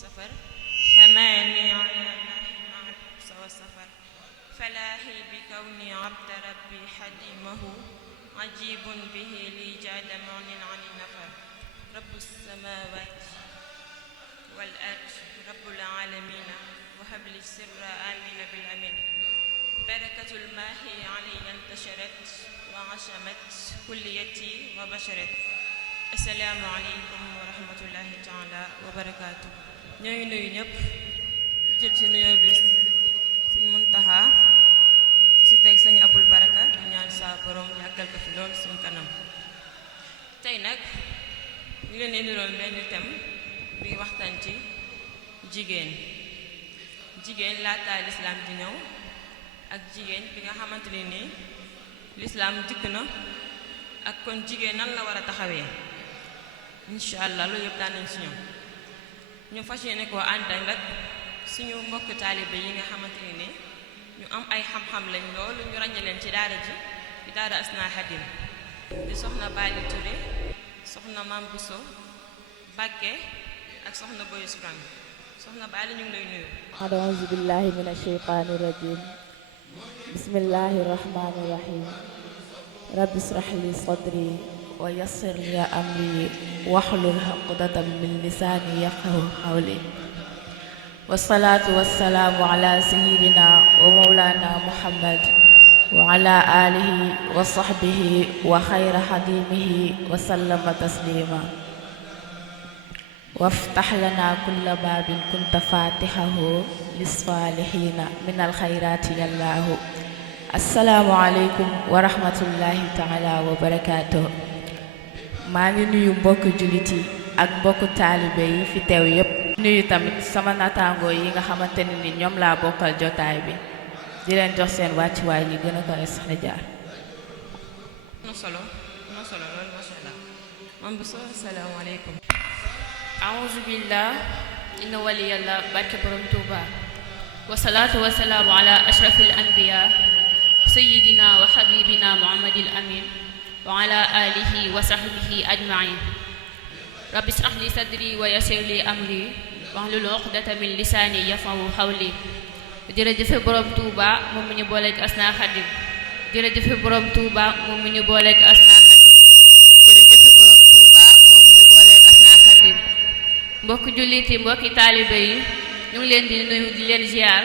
السفر حماني على الله مع الحبس والسفر فلاهي بكوني عبد ربي حديمه عجيب به لي جاد مغن عن النفر رب السماوات والأرض رب العالمين وهب لي السر آمين بالأمين بركة الماهي علي انتشرت وعشمت كليتي وبشرت السلام عليكم ورحمة الله تعالى وبركاته ñoo ngi nuyu ñëpp jël ci nuyoo bi Sëñ Muntaxa ci teg Sëñ Abul Baraka di ñaan saa borom yàggal ko fi lool suñ kanam tey nag ñu leen indiloon benn thème bi waxtaan ci jigéen laataa lislaam di ñëw ak jigéen bi nga xamante ne nii lislaam dikk na ak kon jigéen nan la war a taxawee incha allah loolu yëpp daan nañ si ñëw ñu fas yéene koo ànd ak suñu mbokk taalibe yi nga xamante ne nii ñu am ay xam-xam lañ loolu ñu ràññee leen ci daara ji di daara Asna Khadim di soxna Bali Touré soxna Mam Bousso Bakke ak soxna Boy Sprang soxna Bali ñu ngi lay nuyu. a'uuzu billahi mina shaytaani rajiim bismillahi rahmaani rahiim rabbi israh li sadri wa yassir li amri wahlul uqdatan min lisaani yafqahu qawli wassalaatu wassalaamu ala sayyidina wa mawlana muhammad wa ala alihi wa sahbihi wa xayra xadimihi wa sallama taslima waftax lana kulla baabin kunta faatixahu lissaalihiina min alxayraati yallaahu assalaamu aleykum wa rahmatullahi taala wa barakaatuh maa ngi nuyu mbokk jullit yi ak mbokk taalibe yi fi teew yépp nuyu tamit sama nataangoo yi nga xamante ne ni ñoom laa bokkal jotaay bi di leen jox seen wàccuwaay yi gën a ko sax jaar no solo loolu masha Allah man bu soo assalaamu aleykum a'uuzu billah inna waliyallah barke borom Tuuba wasalaatu wasalaamu ala ashrafil anbiya sayyidina wa habibina muhammadil amin wa ala alihi wa sahbihi ajmain rabbi israh li sadri wa yassir li amri wahlul uqdata min lisaani yafqahu qawli jërëjëfe borom Tuuba moom mu ñu booleeg Asna Khadim jërëjëfe borom Tuuba moom mu ñu booleeg Asna Khadim jërëjëfe borom Tuuba moom mu ñu booleeg Asna Khadim mbokki jullit yi mbokki taalibe yi ñu ngi leen di nuyu di leen ziar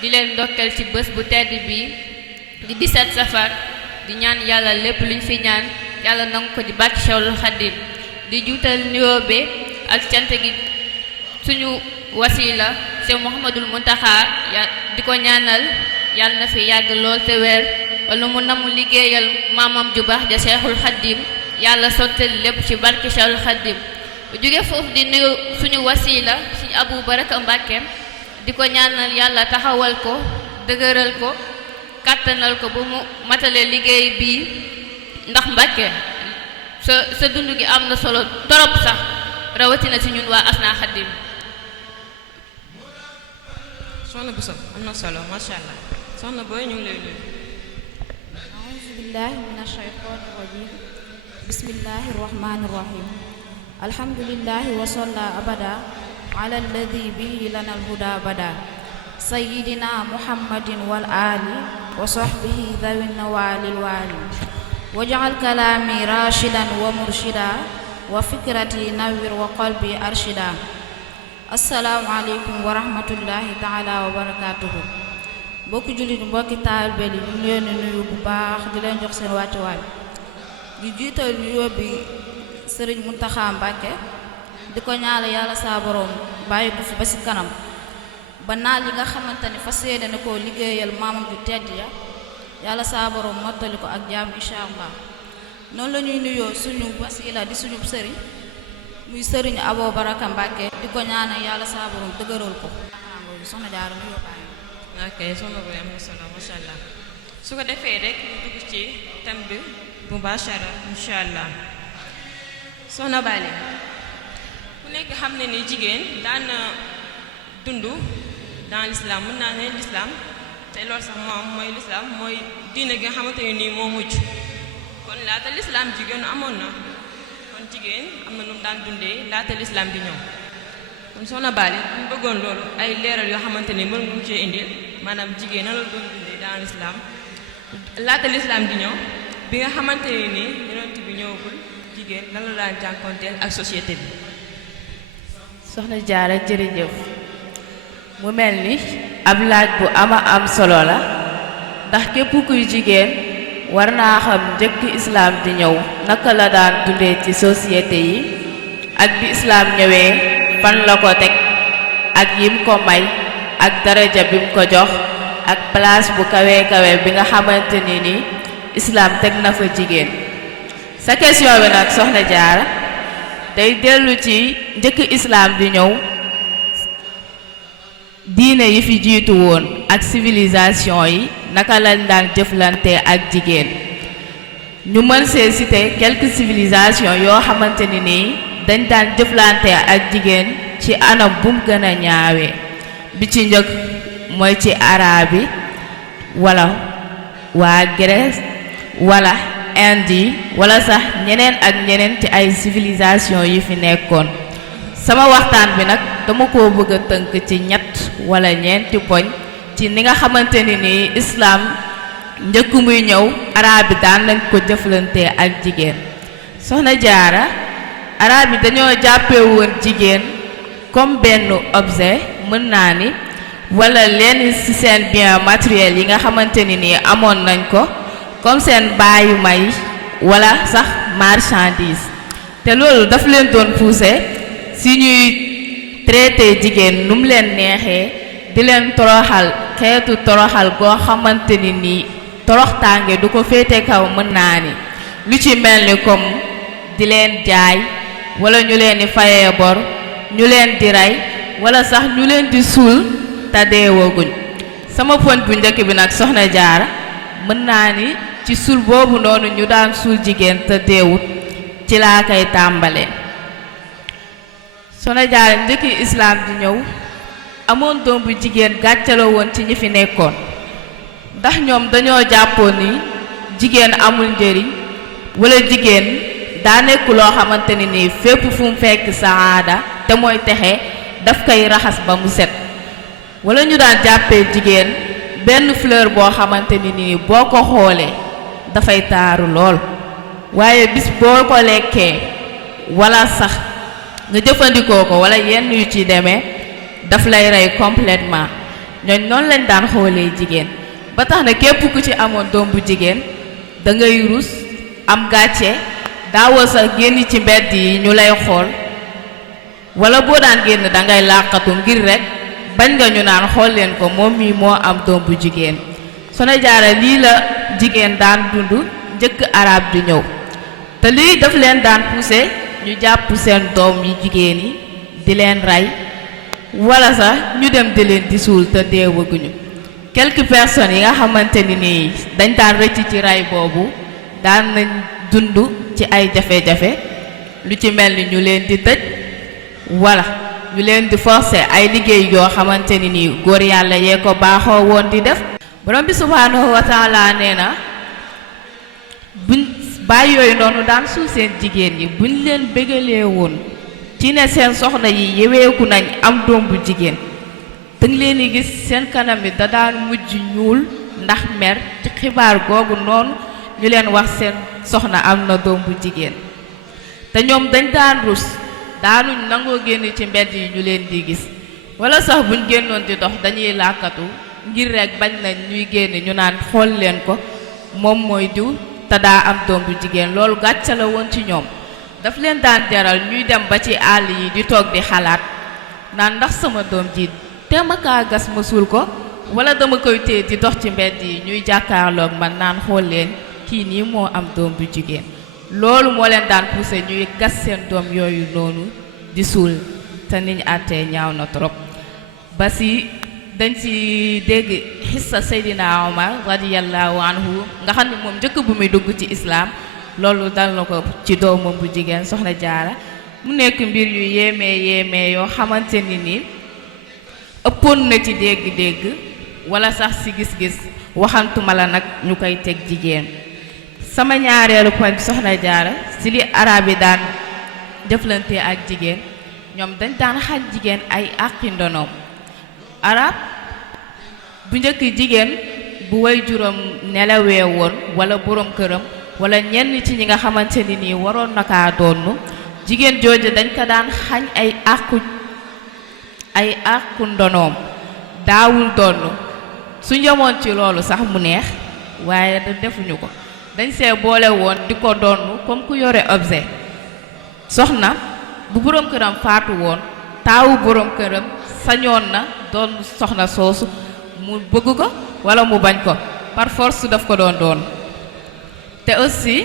di leen ndokkeel ci bés bu tedd bi di 17 safar di ñaan yàlla lépp luñ fi ñaan yàlla nangu ko di barke Cheikhul Khadim di juutal nuyoo bi ak cant gi suñu wasila Cheikh Mouhamadul Muntaxa di ko ñaanal yàlla na fi yàgg lool te weer wala mu namu liggéeyal maamam ju baax ja Cheikhul Khadim yàlla sottal lépp ci barke Cheikhul Khadim bu jóge foofu di nuyu suñu wasila suñu Abu Baraka Mbàkke di ko ñaanal yàlla taxawal ko dëgëral ko kàttanal ko bu mu matale liggéey bii ndax Mbàkke sa dund gi am na solo torop sax rawatina ci ñun waa Asna Khadim soxna Bousso am na solo masha Allah soxna Boy ñu ngi lay nuyu. a'uuzu billahi mina shaytaani rajiim bismillahi rahmaani rahiim alhamdulillahi wa salla abada ala alladi bihi lana alhuda bada sayyidina muhammadin wal ali wa sahbihi dhawin nawalil wali waj'al kalami rashidan wa murshida wa fikrati nawwir wa qalbi arshida assalaamu aleykum wa rahmatullahi taala wa barakatuhu mbokki jullit mbokki taalibe yi ñu ngi leen di nuyu bu baax di leen jox seen wàccuwaay di jiital nuyoo bi Sëriñ Muntaxa Mbàkke di ko ñaala yàlla saa borom bàyyi ko fi ba ci kanam ba naal yi nga xamante ni fas yéene na koo liggéeyal maamam ju tedd ya yàlla saa borom mottali ko ak jaam incha allah noonu la ñuy nuyoo suñu wasila di suñu sëriñ muy sëriñ Abo Baraka Mbàkke di ko ñaanal yàlla saa borom dëgëral ko soxna Jaara nuyoo bàyyi ok soxna Boy am na solo masha Allah su ko defee rek ñu dugg ci thème bi mubashara incha allah soxna Bali ku nekk xam ne ni jigéen daan na dund dans l'islam mën naa ne l'islam te loolu sax moom mooy l'islam mooy diine gi nga xamante ne nii moo mujj kon laata l'islam jigéen amoon na kon jigéen am na nu mu daan dundee laata l'islam di ñëw kon soxna Bally ñu bëggoon loolu ay leeral yoo xamante ni mën nga cee indil maanaam jigéen na la doon dundee dans l'islam laata l'islam di ñëw bi nga xamante ne nii yonent bi ñëwagul jigéen nan la daan jànkonteel ak société bi. soxna Jaara jërëjëf mu mel ni ab laaj bu ama am solo la ndax képp kuy jigéen war naa xam njëkk islaam di ñëw naka la daan dundee ci société yi ak bi islaam ñëwee fan la ko teg ak yim ko may ak daraja bi mu ko jox ak place bu kawe bi nga xamante ni islaam teg na fa jigéen. sa question bi nag soxna Jaara day dellu ci njëkk islaam di ñëw diine yi fi jiitu woon ak civilisation yi naka lañ daan jëflante ak jigéen. ñu mën see citer quelques civilisations yoo xamante ni dañ daan jëflante ak jigéen ci anam bu mu gën a ñaawee. bi ci njëkk mooy ci araab yi wala waa Grèce wala Inde yi wala sax ñeneen ak ñeneen ci ay civilisation yi fi nekkoon. sama waxtaan bi nag dama ko bëgg a tënk ci ñett wala ñeenti poñ ci ni nga xamante ni islaam njëkk muy ñëw araab yi daan nañ ko jëflante ak jigéen. soxna Jaara araab yi dañoo jàppee woon jigéen comme benn objet mën naa ni wala lenn ci seen bien matériel yi nga xamante ni amoon nañ ko comme seen baayu may wala sax marchandise te loolu daf leen doon pousser si ñuy traité jigéen nu mu leen neexee di leen toroxal xeetu toroxal goo xamante ni toroxtaange du ko féete kaw mën naa ni lu ci mel ni comme di leen jaay wala ñu leen di fayee bor ñu leen di rey wala sax ñu leen di suul te deewaguñ. sama poñ bu njëkk bi nag soxna Jaara mën naa ni ci suul boobu noonu ñu daan suul jigéen te deewut ci laa koy tàmbalee. soxna Jaara njëkki islaam di ñëw amoon doom bu jigéen gàccaloo woon ci ñi fi nekkoon ndax ñoom dañoo jàppoon ni jigéen amul njëriñ wala jigéen daa nekk loo xamante ni fépp fu mu fekk saada te mooy texe daf koy raxas ba mu set wala ñu daan jàppee jigéen benn fleur boo xamante ni boo ko xoolee dafay taaru lool waaye bis boo ko lekkee wala sax nga jëfandikoo ko wala yenn yu ci demee daf lay rey complètement ñooñ noonu lañ daan xoolee jigéen ba tax na képp ku ci amoon doom bu jigéen da ngay rus am gàcce daawoo sax génn ci mbedd yi ñu lay xool wala boo daan génn da ngay làqatu ngir rek bañ nga ñu naan xool leen ko moom mii moo am doom bu jigéen. Soxna Jaara lii la jigéen daan dund njëkk arab di ñëw te lii daf leen daan pousser ñu jàpp seen doom yi jigéen yi di leen rey wala sax ñu dem di leen di suul te deewaguñu. quelques personnes yi nga xamante ni dañ daan rëcc ci rey boobu daan nañ dund ci ay jafe-jafe lu ci mel ni ñu leen di tëj wala ñu leen di forcer ay liggéey yoo xamante ni góor yàlla yee ko baaxoo woon di def. borom bi subhaanahu wa taala nee na buñ bàyyi yooyu noonu daan suul seen jigéen yi buñ leen bégalee woon ci ne seen soxna yi yeweeku nañ am doom bu jigéen danga leen di gis seen kanam yi da daan mujj ñuul ndax mer ci xibaar googu noonu ñu leen wax seen soxna am na doom bu jigéen te ñoom dañ daan rus daanuñ nangoo génn ci mbedd yi ñu leen di gis wala sax buñ génnoon di dox dañuy làkkatu ngir rek bañ nañ ñuy génn ñu naan xool leen ko moom mooy diw te daa am doom bu jigéen loolu gàcce la woon ci ñoom. daf leen daan jaral ñuy dem ba ci àll yi di toog di xalaat naan ndax sama doom ji te ma kaa gas ma suul ko wala dama koy téye di dox ci mbedd yi ñuy jàkkaarloog man naan xool leen kii nii moo am doom bu jigéen. loolu moo leen daan poussé ñuy gas seen doom yooyu noonu di suul te niñ àttee ñaaw na trop ba si dañ ci dégg xissa Seydina Omar radiyallahu anhu nga xam ne moom njëkk bu muy dugg ci islaam loolu dal na ko ci doomam bu jigéen soxna Jaara mu nekk mbir yu yéeme yoo xamante ni ëppoon na ci dégg-dégg wala sax ci gis-gis waxantuma la nag ñu koy teg jigéen. sama ñaareelu point soxna Jaara ci li arab yi daan jëflante ak jigéen ñoom dañ daan xañ jigéen ay àqi ndonoom arab bu njëkk jigéen bu way juróom nelawee woon wala boroom këram wala ñenn ci ñi nga xamante ni nii waroon na kaa doonu jigéen jooju dañ ko daan xañ ay àqu ndonoom daawul doonu su ñëmoon ci loolu sax mu neex waaye defuñu ko dañ see boole woon di ko doonu comme ku yore objet soxna bu boroom këram faatu woon taawu boroom këram sañoon na doon soxna soosu mu bëgg ko walla mu bañ ko par force daf ko doon te aussi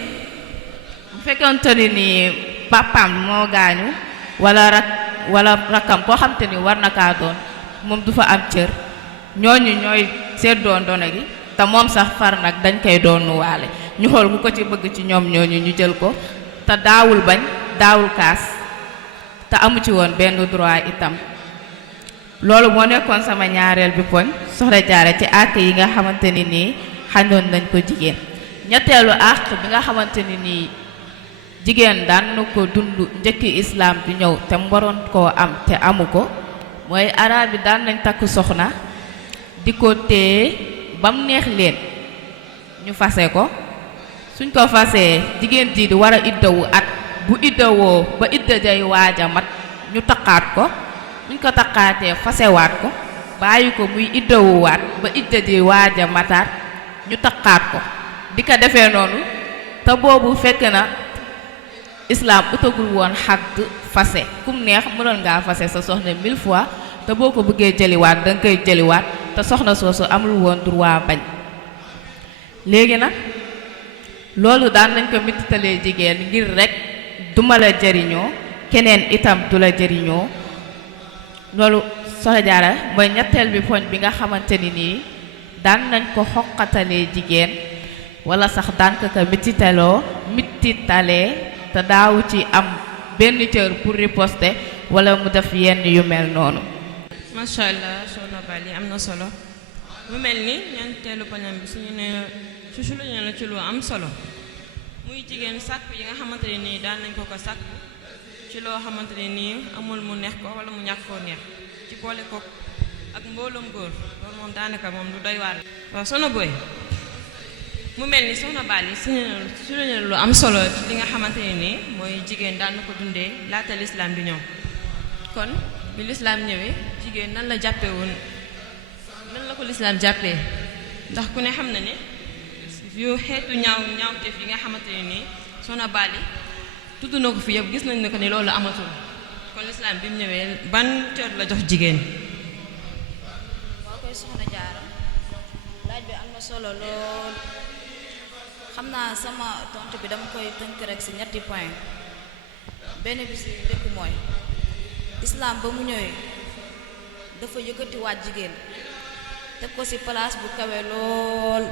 bu fekkonte ni papaam moo gaañu walla rakkam koo xam te ni war na kaa doon moom du fa am cër ñooñu ñooy seddoo ndono gi te moom sax far nag dañ koy doonuwaale ñu xool ku ko ci bëgg ci ñoom ñooñu ñu jël ko te daawul bañ daawul kaas te amu ci woon benn droit itam loolu moo nekkoon sama ñaareel bi poñ Soxna Jaara ci àq yi nga xamante ni nii xañoon nañ ko jigéen ñetteelu àq bi nga xamante ni nii jigéen daan na ko dund njëkki islaam di ñëw te mu waroon koo am te amu ko mooy arab bi daan nañ takk soxna di ko téye ba mu neex leen ñu fase ko suñ ko fasee jigéen ji di war a iddawu at bu iddawoo ba idda jay waaja mat ñu taqaat ko buñ ko taqaatee fasewaat ko bàyyi ko muy iddawuwaat ba idda ji waaja mataat ñu taqaat ko di ko defee noonu te boobu fekk na islaam utagul woon xadd fase kum neex mënoon ngaa fase sa soxna 1000 fois te boo ko bëggee jëliwaat danga koy jëliwaat te soxna soosu amul woon droit bañ léegi nag loolu daan nañ ko mittitalee jigéen ngir rekk duma la jëriñoo keneen itam du la jëriñoo loolu Soxna Jaara mooy ñetteel bi poñ bi nga xamante ni nii daan nañ ko xoqatalee jigéen walla sax daan ko mittitalee te daawu ci am benn cër pour riposter walla mu def yenn yu mel noonu. macha allah Soxna Bally am na solo mu mel ni ñeenteelu poñam bi suñu nee su la ñu ci lu am solo muy jigéen sàkku yi nga xamante ne nii daan nañ ko sàkku ci loo xamante ne nii amul mu neex ko walla mu ñàkk koo neex ci boole ko ak mbooloom góor loolu moom daanaka moom lu doy waar. waaw Soxna Boy mu mel ni Soxna Bally su la ñu lu am solo ci li nga xamante ne nii mooy jigéen daan na ko dundee laata lislaam di ñëw kon bi lislaam ñëwee jigéen nan la jàppee woon nan la ko lislaam jàppee ndax ku ne xam na ne yu xeetu ñaawteef yi nga xamante ne nii Soxna Bally tudd na ko fi yëpp gis nañ ne ko ni loolu amatul kon lislaam bi mu ñëwee ban cër la jox jigéen. boo koy Soxna Jaara laaj bi am na solo lool xam naa sama tontu bi dama koy tënk rek ci ñetti point benn bi ci njëkk mooy islaam ba mu ñëwee dafa yëkkatiwaat jigéen teg ko ci place bu kawe lool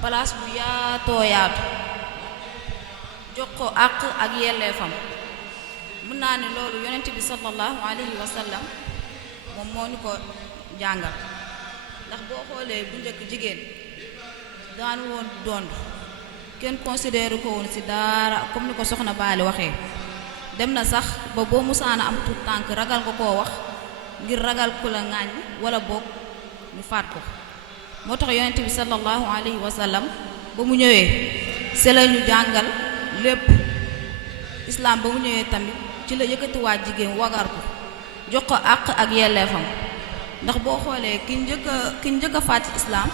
place bu yaatoo yaatu jox ko àq ak yelleefam mën naa ne loolu yonent bi sallallahu alayhi wa sallam moom moo ñu ko jàngal ndax boo xoolee bu njëkk jigéen daanu woon dond kenn considéré ko woon ci dara comme ni ko Soxna Bally waxee dem na sax ba boo musaana am tuut tànk ragal nga koo wax ngir ragal ku la ŋaañ wala boog ñu faat ko moo tax yonent bi sallallahu alayhi wa sallam ba mu ñëwee c'est la ñu jàngal lépp islaam ba mu ñëwee tamit ci la yëkkatiwaat jigéen wagar ko jox ko àq ak yelleefam ndax boo xoolee ki njëkk a faat islaam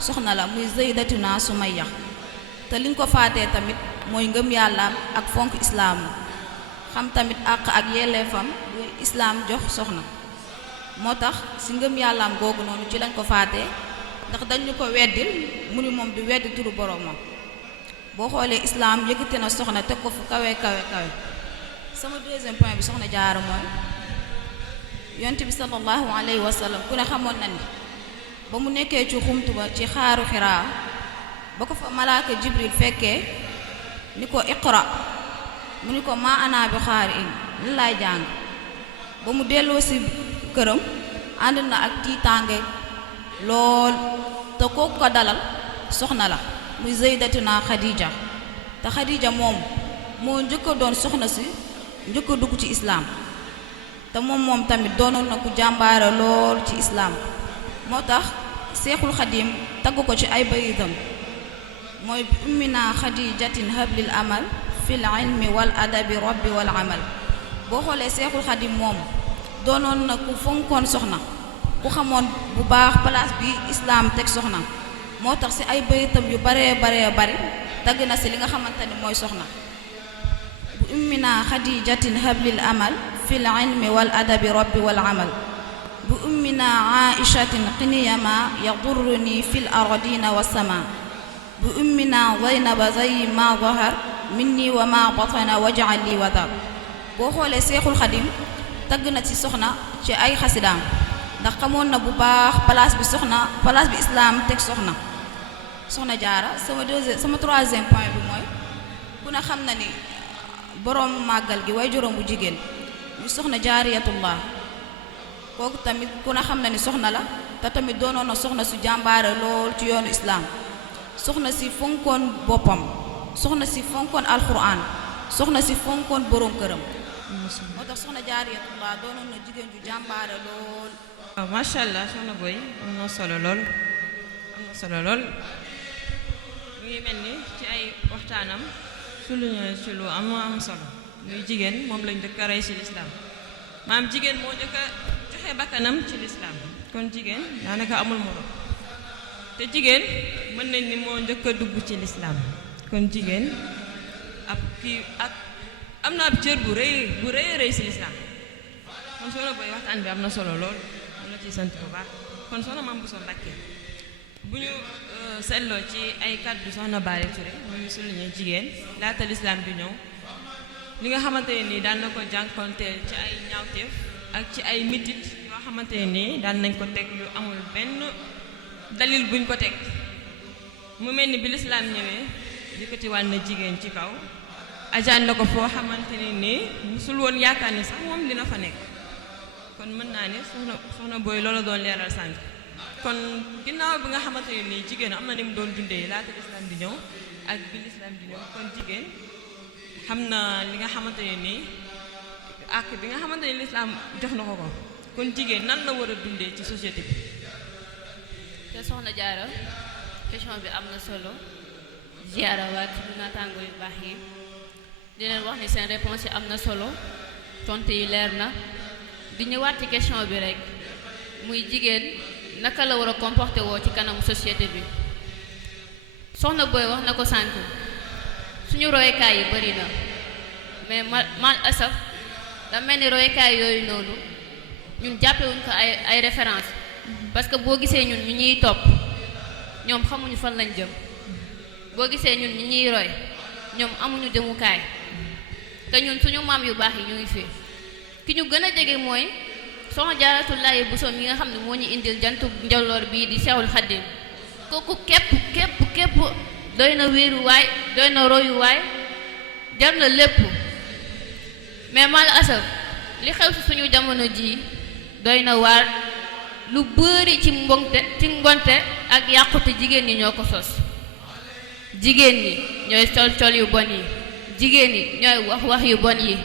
soxna la muy Sayyidatuna Sumayya te liñ ko faatee tamit mooy ngëm yàllaam ak fonk islaam xam tamit àq ak yelleefam bu islaam jox soxna moo tax ci ngëm yàllaam googu noonu ci lañ ko faatee ndax dañ ñu ko weddil mu ni moom du weddi turu boroomam boo xoolee islaam yëkkati na soxna teg ko fu kawe kawe kawe sama deuxième point bi Soxna Jaara mooy yonent bi sallallahu alayhi wa sallam ku ne xamoon na ni ba mu nekkee ci xumtu ba ci xaaru Xiraa ba ko fa malaaka Jibril fekkee ni ko iqra mu ni ko maa ana bi xaari in li laay jàng ba mu delloo ci këram ànd na ak tiitaange lool te kooku ko dalal soxna la muy Sayyidatuna Xadija te Xadija moom moo njëkk a doon soxna si njëkk a dugg ci islaam te moom tamit doonoon na ku jàmbaare lool ci islaam moo tax seexul xadim tagg ko ci ay bayitam mooy bi ummina xadijatin hablil amal fil ilmi wal adabi rabbi wal amal boo xoolee seexul xadim moom doonoon na ku fonkoon soxna ku xamoon bu baax place bi islaam teg soxna moo tax ci ay bayitam yu baree bari tagg na ci li nga xamante ni mooy soxna bu ummina xadijatin hablil amal fil ilmi wal adabi rabbi wal amal bu ummina aishatin qiniyama yadurruni fil ardina wassama bu ummina zaynaba zay ma zahar minni wa ma batana waj'al li wadar boo xoolee seexul xadim tagg na ci soxna ci ay xasidaam ndax xamoon na bu baax place bi islaam teg soxna jaara sama troisième point bi mooy ku ne xam na ni boroom màggal gi way juróom bu jigéen ñu soxna jaariyatullah kooku tamit ku ne xam na ni soxna la te tamit doonoon na soxna su jàmbaare lool ci yoonu islaam soxna si fonkoon boppam soxna si fonkoon alquran soxna si fonkoon boroom këram moo tax soxna jaariyatullah doonoon na jigéen ju jàmbaare lool. waaw macha allah soxna Boy am na solo lool mu ngi mel ni ci ay waxtaanam souligné ci lu am solo muy jigéen moom lañ dëkk a rey ci lislaam maam jigéen moo njëkk a joxe bakkanam ci lislaam kon jigéen daanaka amul moroom te jigéen mën nañ ni moo njëkk a dugg ci lislaam kon jigéen am na ab cër bu rëy ci lislaam kon soxna Boy waxtaan bi am na solo lool am na ci sant bu baax kon soxna Mame Bousso Mbacké bu ñu seetloo ci ay kàddu soxna Baale Touré mu ngi souligné jigéen laata lislaam bi ñëw li nga xamante ne nii daan na ko jànkonteel ci ay ñaawteef ak ci ay mitit yoo xamante ne nii daan nañ ko teg lu amul benn dalil buñ ko teg mu mel ni bi lislaam ñëwee yëkkatiwaat na jigéen ci kaw ajaan na ko foo xamante ne nii musul woon yaakaar ni sax moom dina fa nekk kon mën naa ne soxna Boy loola doon leeral sànq kon ginnaaw bi nga xamante ne nii jigéen am na ni mu doon dundee laata lislaam di ñëw ak bi lislaam di ñëw kon jigéen xam na li nga xamante ne nii ak bi nga xamante ne lislaam jox na ko kon jigéen nan la war a dundee ci société bi. te soxna Jaara question bi am na solo ziyaara waat ci naataango yu baax yi di leen wax ni seen réponse yi am na solo tontu yi leer na di ñëwaat ci question bi rek muy jigéen naka la war a comporter woo ci kanamu société bi soxna Boy wax na ko sànq suñu royukaay yi bari na mais mal asaf da mel ni royukaay yooyu noonu ñun jàppewuñ ko ay référence parce que boo gisee ñun ñu ñuy topp ñoom xamuñu fan lañ jëm boo gisee ñun ñu ñuy roy ñoom amuñu jëmukaay te ñun suñu maam yu baax yi ñu ngi fi ki ñu gën a jege mooy soxna Jaaratullaahi Buso mi nga xam ne moo ñu indil jantu njolloor bii di Seexul Xadiim kooku képp doy na wéeruwaay doy na royuwaay jar na lépp mais mal asaf li xew ci suñu jamono ji doy na waar lu bëri ci ngonte ak yàqute jigéen ñi ñoo ko sos jigéen ñi ñooy col yu bon yi jigéen ñi ñooy wax yu bon yi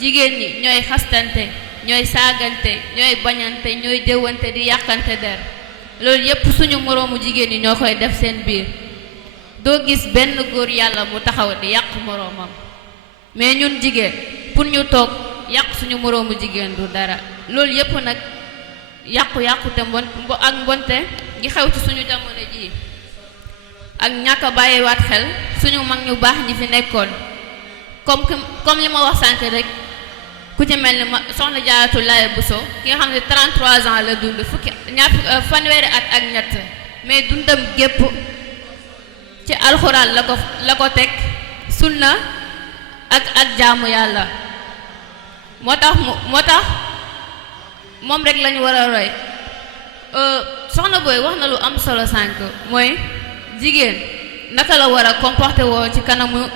jigéen ñi ñooy xastante ñooy saagante ñooy bañante ñooy jëwante di yàqante der loolu yépp suñu moroomu jigéen ñi ñoo koy def seen biir doo gis benn góor yàlla mu taxaw di yàq moroomam mais ñun jigéen pour ñu toog yàq suñu moroomu jigéen du dara loolu yépp nag yàqu-yàqu te ak mbonte ngi xew ci suñu jamono ji ak ñàkk a bàyyiwaat xel suñu mag ñu baax ñi fi nekkoon comme li ma wax sànq rek ku ci mel ni soxna Jaaratullaahi Buso ki nga xam ne 33 ans la dund fanweeri at ak ñett mais dundam gépp ci alxuraan la ko teg sunna ak jaamu yàlla moo tax moom rek lañu war a roy soxna Boy wax na lu am solo sànq mooy jigéen naka la war a comporter woo ci kanamu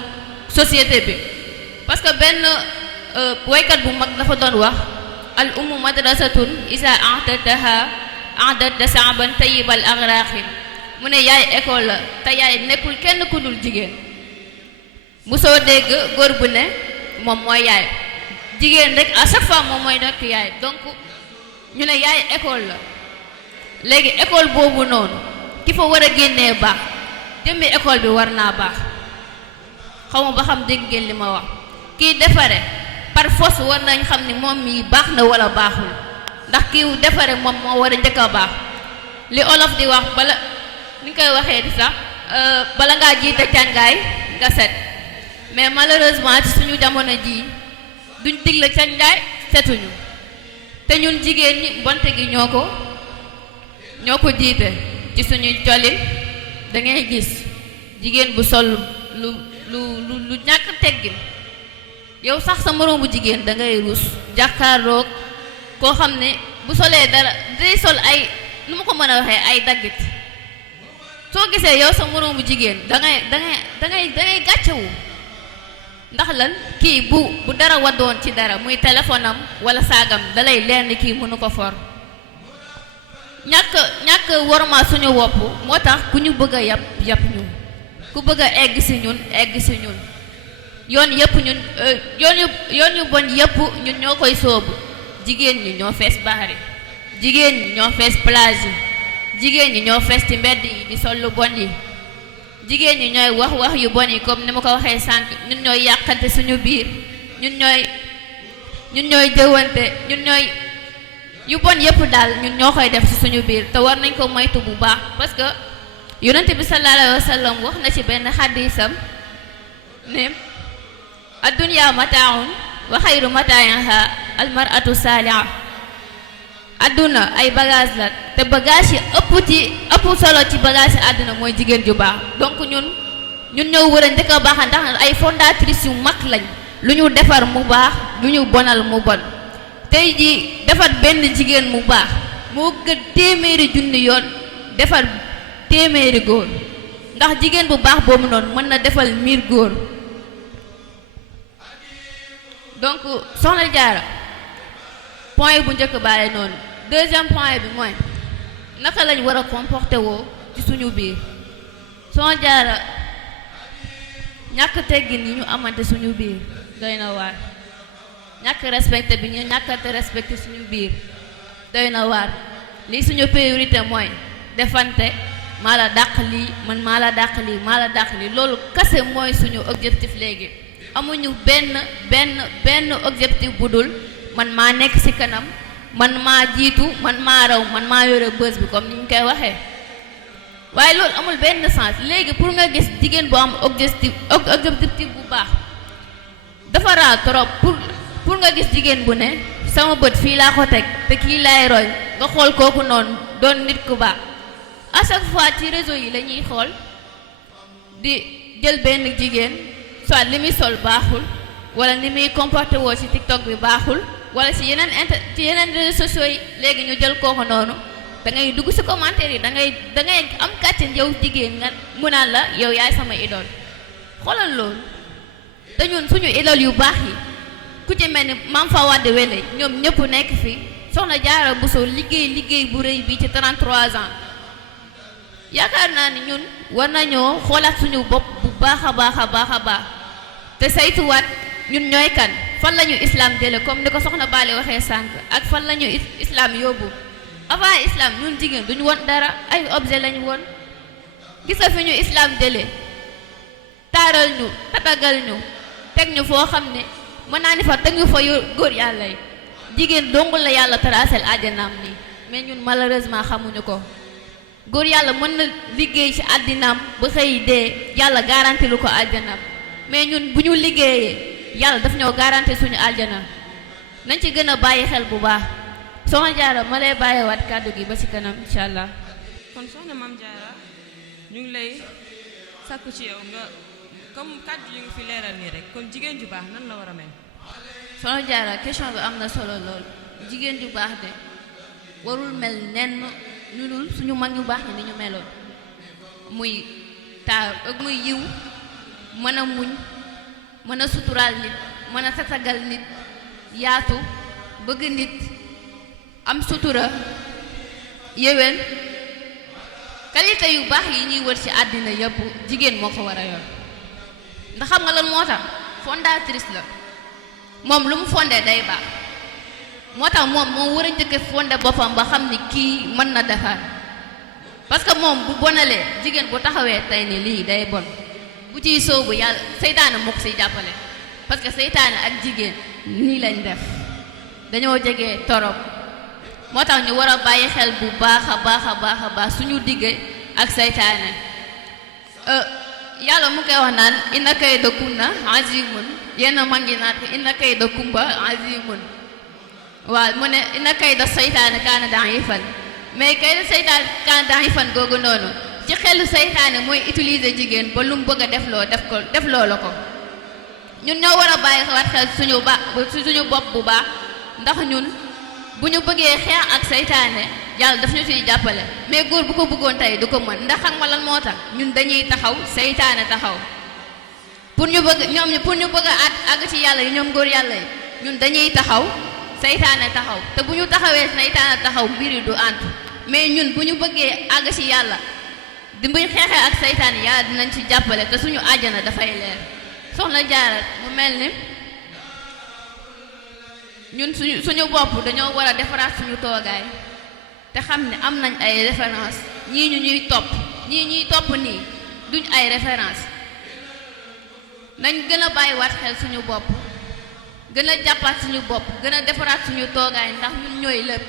société bi parce que benn waykat bu mag dafa doon wax al ummu madrasatun isa a'dadta sa'ban tayyibal aghraqi mu ne yaay école la te yaay nekkul kenn ku dul jigéen mu soo dégg góor bu ne moom mooy yaay jigéen rek à chaque fois moom mooy nekk yaay donc ñu ne yaay école la léegi école boobu noonu ki fa war a génnee baax jëmmi école bi war naa baax xaw ma ba xam dégg ngeen li ma wax kii defare par force war nañ xam ni moom mii baax na wala baaxul ndax kii defare moom moo war a njëkk a baax li olof di wax bala ni koy waxee di sax bala ngaa jiite càngaay nga set mais malheureusement ci suñu jamono jii duñ digle càngaay setuñu te ñun jigéen ñi mbonte gi ñoo ko jiite ci suñuy colin da ngay gis jigéen bu sol lu ñàkk teggin yow sax sa moroomu jigéen da ngay ruus jàkkaarloog koo xam ne bu solee dara day sol ay nu ma ko mën a waxee ay daggit soo gisee yow sa moroomu jigéen da ngay gàccewu ndax lan kii bu dara waddoon ci dara muy téléphone am wala saagam dalay leer ni kii mënu ko for ñàkk worma suñu wopp moo tax ku ñu bëgg a yàpp ñu ku bëgg a egg si ñun yoon yëpp ñun yoon yu bon yëpp ñun ñoo koy soobu jigéen ñi ñoo fees baari jigéen ñi ñoo fees plage yi jigéen ñi ñoo fees ci mbedd yi di sol lu bon yi jigéen ñi ñooy wax yu bon yi comme ni ma ko waxee sànq ñun ñooy yàqante suñu biir ñun ñooy jëwante ñun ñooy yu bon yëpp daal ñun ñoo koy def ci suñu biir te war nañ ko moytu bu baax parce que yonent bi sallallahu alayhi wa sallam wax na ci benn xadisam ne addunya mataaun wa xayru mataaha almaratu saaliha adduna ay bagage la te bagage yi ëpp solo ci bagage yi àdduna mooy jigéen ju baax donc ñun ñoo war a njëkk a baax ndax ay fondatrices yu mag lañ lu ñu defar mu baax lu ñu bonal mu bon tey jii defar benn jigéen mu baax moo gën téeméeri junni yoon defar téeméeri góor ndax jigéen bu baax boobu noonu mën na defal 1000 góor donc soxna Jaara point bu njëkk baale noonu deuxième point bi mooy naka lañ war a comporter woo ci suñu biir soxna Jaara ñàkk teggin yi ñu amante suñu biir doy na waar ñàkk respecté bi ñu ñàkkate respecté suñu biir doy na waar lii suñu priorité mooy defante maa la dàq lii man maa la dàq lii loolu kase mooy suñu objectif léegi amuñu benn objectif bu dul man maa nekk ci kanam man maa jiitu man maa raw man maa yore bës bi comme ni ñu koy waxee waaye loolu amul benn sens léegi pour nga gis jigéen bu am objectif bu baax dafa raar trop pour nga gis jigéen bu ne sama bët fii laa ko teg te kii laay roy nga xool kooku noonu doon nit ku baax à chaque fois ci réseau yi la ñuy xool di jël benn jigéen soit li muy sol baaxul wala ni muy comporté woo ci TikTok bi baaxul wala ci yeneen réseaux sociaux yi léegi ñu jël kooku noonu da ngay dugg ci commentaire yi da ngay am kàcce yow jigéen nga mu naan la yow yaay sama idole xoolal loolu te ñun suñu idole yu baax yi ku ci mel ni Mame Fa Wade Wele ñoom ñëpp nekk fi soxna Jaara Buso liggéey bu rëy bi ci 33 ans yaakaar naa ni ñun war nañoo xoolaat suñu bopp bu baax a baax te saytuwaat ñun ñooy kan fan la ñu islam jële comme ni ko soxna Baale waxee sànq ak fan la ñu islam yóbbu avant islam ñun jigéen duñu woon dara ay objet lañu woon gis nga fi ñu islam jële taaral ñu tatagal ñu teg ñu foo xam ne mën naa ni fa teg ñu fa góor yàlla yi jigéen dongul la yàlla tracel àjjanaam nii mais ñun malheureusement xamuñu ko góor yàlla mën na liggéey ci àddinaam ba xëy dee yàlla garanti lu ko àjjanaam mais ñun bu ñu liggéeyee yàlla daf ñoo garanti suñu àjjana nañ ci gën a bàyyi xel bu baax soxna Jaara ma lay bàyyiwaat kàddu gi ba ci kanam incha allah. kon soxna Mame Diarra ñu ngi lay sakku ci yow nga comme kàddu yi nga fi leeral nii rek kon jigéen ju baax nan la war a mel. soxna Jaara question bi am na solo lool jigéen ju baax de warul mel nenn ñu dul suñu mag ñu baax ni ñu meloon muy taar ak muy yiw mën a muñ mën a suturaal nit mën a tatagal nit yaatu bëgg nit am sutura yéwén qualité yu baax yi ñuy wër ci àddina yëpp jigéen moo ko war a yor ndax xam nga lan moo tax fondatrice la moom lu mu fondé day baax moo tax moom moo war a njëkk fondé boppam ba xam ni kii mën na defar parce que moom bu bonalee jigéen bu taxawee tey ni lii day bon bu ciy soobu yàlla seytaane moo ko siy jàppale parce que seytaane ak jigéen nii lañ def dañoo jege torop moo tax ñu war a bàyyi xel bu baax a baax a baax a baax suñu digge ak seytaane yàlla mu koy wax naan inna kayda kunna azimun yenn mag ngi naan ko inna kayda kumba azimun waaw mu ne inna kayda seytaane kaana da'ifan mais kayda seytaane kaana da'ifan googu noonu ci xelu seytaane mooy utiliser jigéen ba lu mu bëgg a def loo la ko ñun ñoo war a bàyyi waat xel suñu bopp bu baax ndax ñun bu ñu bëggee xeex ak seytaane yàlla daf ñu ciy jàppale mais góor bu ko bëggoon tey du ko mën ndax xam nga lan moo tax ñun dañuy taxaw seytaane taxaw pour ñu bëgg a àgg ci yàlla yi ñoom góor yàlla yi ñun dañuy taxaw seytaane taxaw te bu ñu taxawee seytaane taxaw mbir yi du àntu mais ñun bu ñu bëggee àgg ci yàlla di buñ xeexee ak seytaane yàlla dinañ ci jàppale te suñu àjjana dafay leer soxna Jaara mu mel ni ñun suñu bopp dañoo war a defaraat suñu toogaay te xam ne am nañ ay référence ñii ñuy topp nii duñ ay référence nañ gën a bàyyiwaat xel suñu bopp gën a jàppaat suñu bopp gën a defaraat suñu toogaay ndax ñun ñooy lépp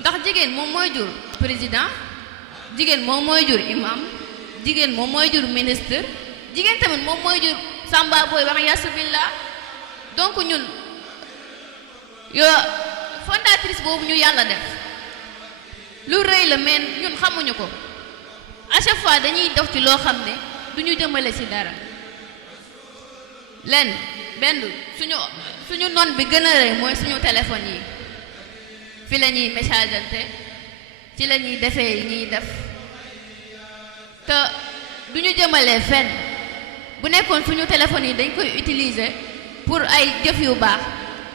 ndax jigéen moom mooy jur président jigéen moom mooy jur imam jigéen moom mooy jur ministre jigéen tamit moom mooy jur samba booy wax yasubillah donc ñun fondatrice boobu ñu yàlla def lu rëy la mais ñun xamuñu ko à chaque fois dañuy dox ci loo xam ne du ñu jëmale ci dara benn suñu noon bi gën a rëy mooy suñu téléphone yi fi la ñuy messageante ci la ñuy defee yi ñuy def te du ñu jëmalee fenn bu nekkoon suñu téléphone yi dañ koy utiliser pour ay jëf yu baax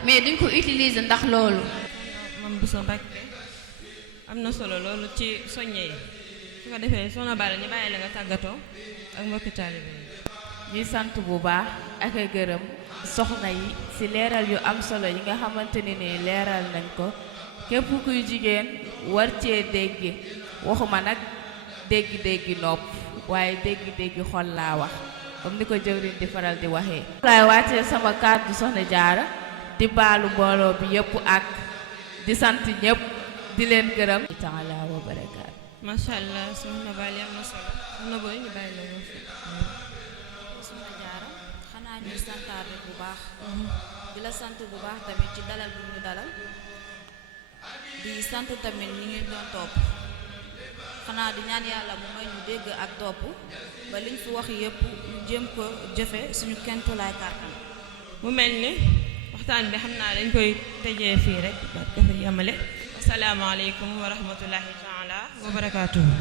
mais duñ ko utiliser ndax loolu. man bu sa Mbàkke am na solo loolu ci soññe yi su ko defee soxna Balla ñu bàyyi la nga tàggatoo ak mbokki taalibe yi. ñuy sant bu baax ak a gërëm soxna yi ci leeral yu am solo yi nga xamante ni leeral nañ ko képp kuy jigéen war cee dégg waxuma nag dégg nopp waaye dégg xol laa wax comme ni ko jëwriñ di faral di waxee. laay wàccee sama kàddu soxna Jaara di baalu mbooloo bi yëpp ak di sant ñëpp di leen gërëm taala wa barakaatu. macha allah soxna Bally am na solo soxna booy ñu bàyyi la nga fi. soxna Jaara xanaa ñuy santaat rek bu baax di la sant bu baax tamit ci dalal bi ñu dalal di sant tamit ñi ngi doon topp xanaa di ñaan yàlla mu may ñu dégg ak topp ba liñ fi wax yëpp ñu jéem ko jëfe suñu kentulaay kàttan. mu mel ni waxtaan bi xam naa dañ koy tëjee fii rek ba dafa yamale. asalaamaaleykum wa rahmatullahi taala wa barakaatuhu.